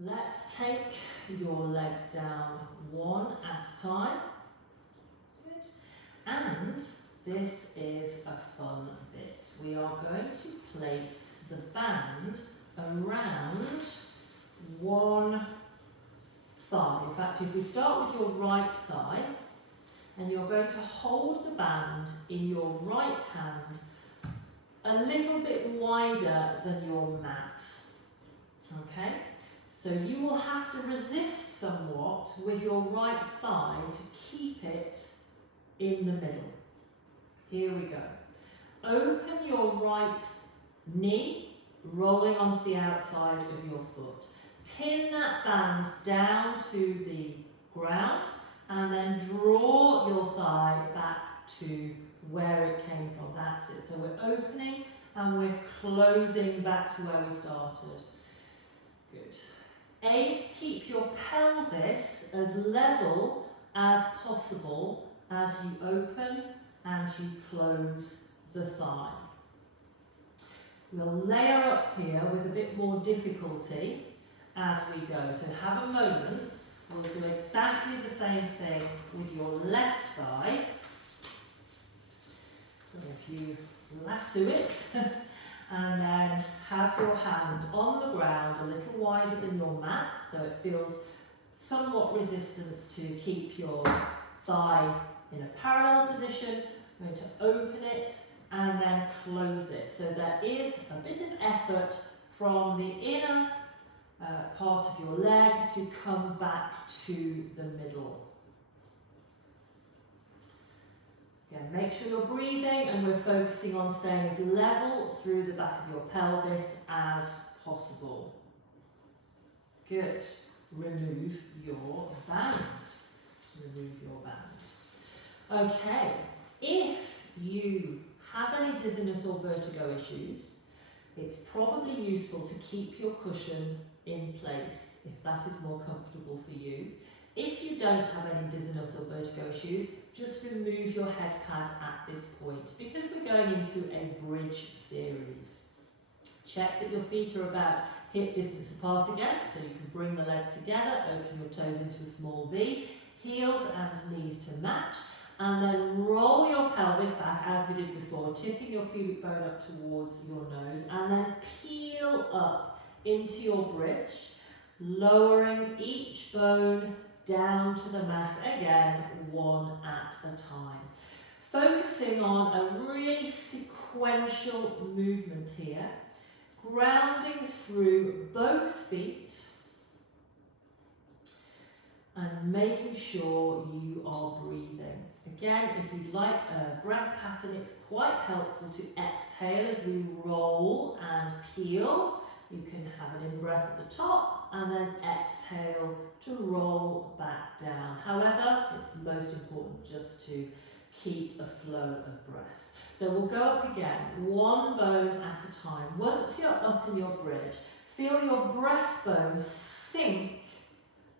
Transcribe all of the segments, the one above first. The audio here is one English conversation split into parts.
Let's take your legs down one at a time. Good. And this is a fun bit. We are going to place the band around one thigh. In fact, if we start with your right thigh, and you're going to hold the band in your right hand a little bit wider than your mat. Okay? So you will have to resist somewhat with your right thigh to keep it in the middle. Here we go. Open your right knee, rolling onto the outside of your foot. Pin that band down to the ground and then draw your thigh back to where it came from. That's it. So we're opening and we're closing back to where we started. Good. Aim to keep your pelvis as level as possible as you open and you close the thigh. We'll layer up here with a bit more difficulty as we go. So have a moment. We'll do exactly the same thing with your left thigh. So if you lasso it and then have your hand on the ground a little wider than your mat so it feels somewhat resistant to keep your thigh in a parallel position. I'm going to open it and then close it. So there is a bit of effort from the inner part of your leg to come back to the middle. Again, make sure you're breathing and we're focusing on staying as level through the back of your pelvis as possible. Good. Remove your band. Remove your band. Okay, if you have any dizziness or vertigo issues, it's probably useful to keep your cushion in place if that is more comfortable for you. If you don't have any dizziness or vertigo issues, just remove your head pad at this point because we're going into a bridge series. Check that your feet are about hip distance apart again, so you can bring the legs together, open your toes into a small V, heels and knees to match, and then roll your pelvis back as we did before, tipping your pubic bone up towards your nose, and then peel up into your bridge, lowering each bone down to the mat again, one at a time. Focusing on a really sequential movement here, grounding through both feet and making sure you are breathing. Again, if you'd like a breath pattern, it's quite helpful to exhale as we roll and peel. You can have an in-breath at the top and then exhale to roll back down. However, it's most important just to keep a flow of breath. So we'll go up again, one bone at a time. Once you're up in your bridge, feel your breastbone sink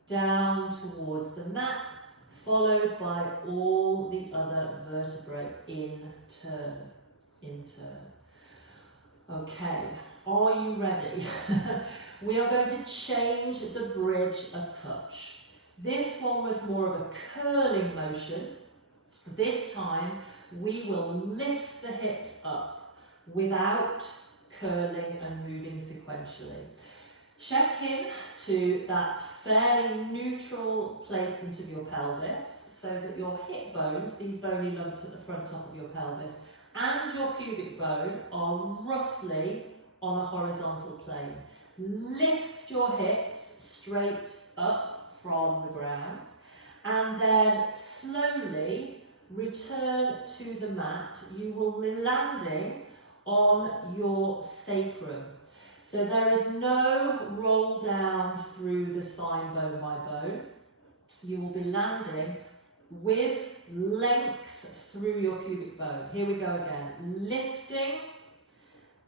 down towards the mat, followed by all the other vertebrae in turn. Okay, are you ready? We are going to change the bridge a touch. This one was more of a curling motion. This time we will lift the hips up without curling and moving sequentially. Check in to that fairly neutral placement of your pelvis so that your hip bones, these bony lumps at the front top of your pelvis, and your pubic bone are roughly on a horizontal plane. Lift your hips straight up from the ground and then slowly return to the mat. You will be landing on your sacrum. So there is no roll down through the spine bone by bone. You will be landing with length through your pubic bone. Here we go again. Lifting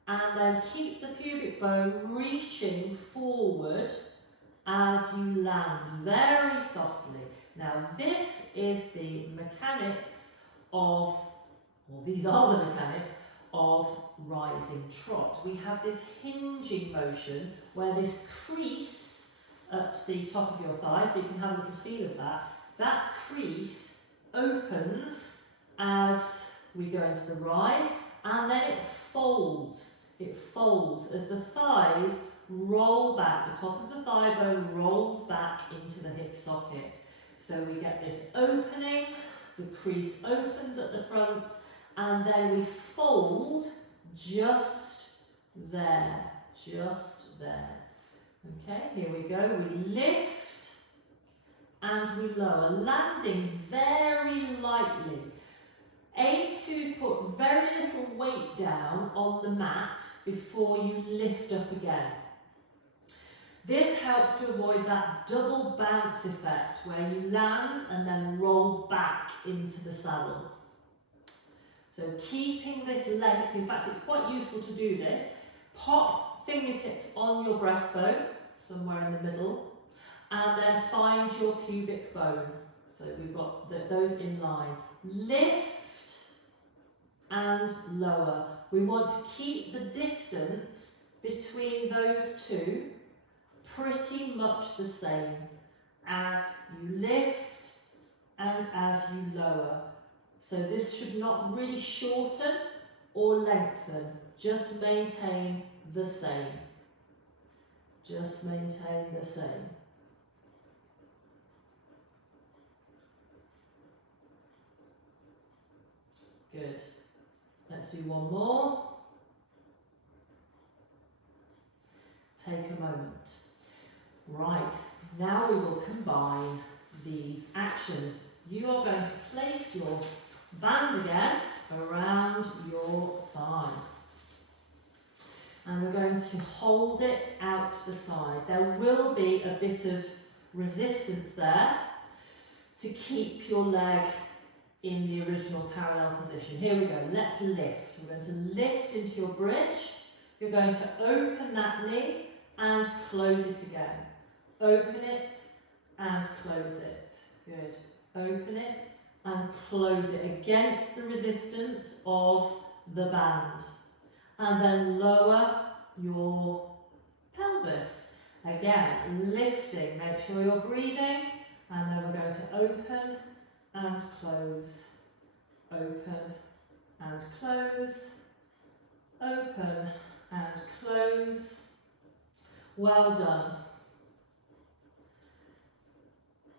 and then keep the pubic bone reaching forward as you land very softly. Now this is the mechanics of, or these are the mechanics of rising trot. We have this hinging motion where this crease touch the top of your thigh, so you can have a little feel of that. That crease opens as we go into the rise, and then it folds. It folds as the thighs roll back. The top of the thigh bone rolls back into the hip socket. So we get this opening, the crease opens at the front, and then we fold just there, just there. Okay, here we go. We lift and we lower, landing very lightly. Aim to put very little weight down on the mat before you lift up again. This helps to avoid that double bounce effect where you land and then roll back into the saddle. So keeping this length, in fact it's quite useful to do this. Pop fingertips on your breastbone, somewhere in the middle, and then find your pubic bone. So we've got those in line. Lift and lower. We want to keep the distance between those two pretty much the same as you lift and as you lower. So this should not really shorten or lengthen, just maintain the same. Just maintain the same. Good. Let's do one more. Take a moment. Right, now we will combine these actions. You are going to place your band again around your thigh. And we're going to hold it out to the side. There will be a bit of resistance there to keep your leg in the original parallel position. Here we go, let's lift. We're going to lift into your bridge. You're going to open that knee and close it again. Open it and close it. Good. Open it and close it against the resistance of the band. And then lower your pelvis. Again, lifting. Make sure you're breathing. And then we're going to open and close. Open and close. Open and close. Well done.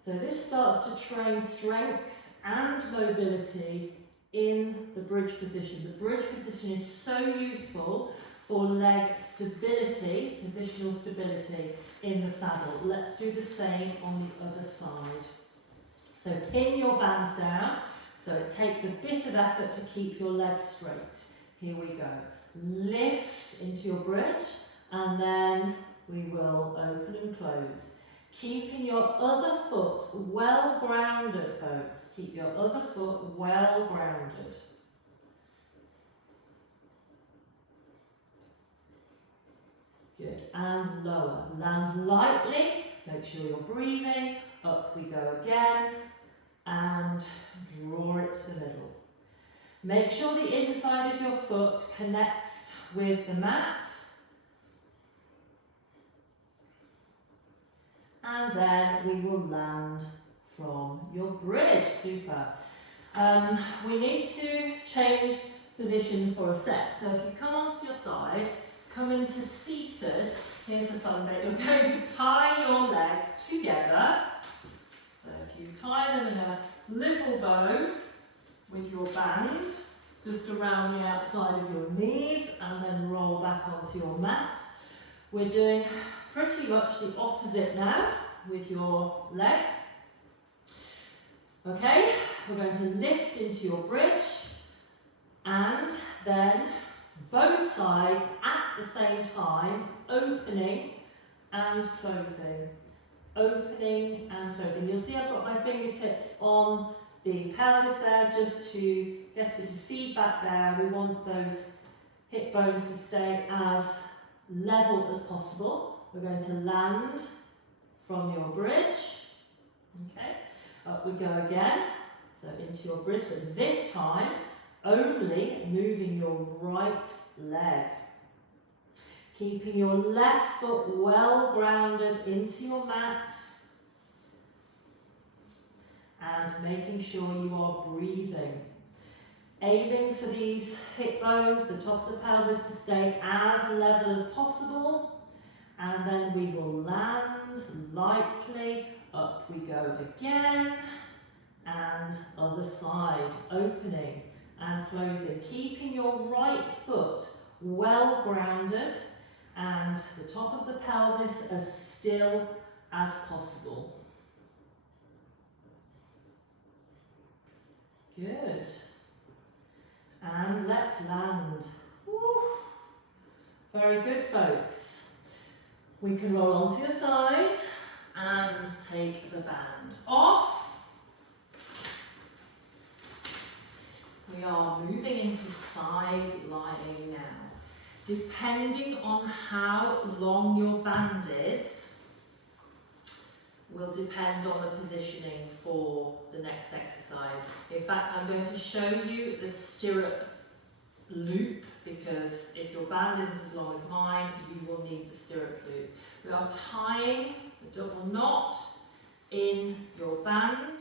So this starts to train strength and mobility in the bridge position. The bridge position is so useful for leg stability, positional stability in the saddle. Let's do the same on the other side. So pin your band down, so it takes a bit of effort to keep your legs straight. Here we go. Lift into your bridge, and then we will open and close. Keeping your other foot well grounded, folks. Keep your other foot well grounded. Good. And lower. Land lightly. Make sure you're breathing. Up we go again. And draw it to the middle. Make sure the inside of your foot connects with the mat. And then we will land from your bridge. Super. We need to change position for a sec. So if you come onto your side, come into seated, here's the fun bit. You're going to tie your legs together. So if you tie them in a little bow with your band, just around the outside of your knees, and then roll back onto your mat. We're doing pretty much the opposite now with your legs. Okay, we're going to lift into your bridge and then both sides at the same time, opening and closing. Opening and closing. You'll see I've got my fingertips on the pelvis there just to get a bit of feedback there. We want those hip bones to stay as level as possible. We're going to land from your bridge. Okay, up we go again. So into your bridge, but this time only moving your right leg. Keeping your left foot well grounded into your mat. And making sure you are breathing. Aiming for these hip bones, the top of the pelvis, to stay as level as possible. And then we will land lightly. Up we go again. And other side, opening and closing. Keeping your right foot well grounded and the top of the pelvis as still as possible. Good. And let's land. Woo. Very good, folks. We can roll onto your side and take the band off. We are moving into side lying now. Depending on how long your band is, will depend on the positioning for the next exercise. In fact, I'm going to show you the stirrup loop, because if your band isn't as long as mine, you will need the stirrup loop. We are tying the double knot in your band.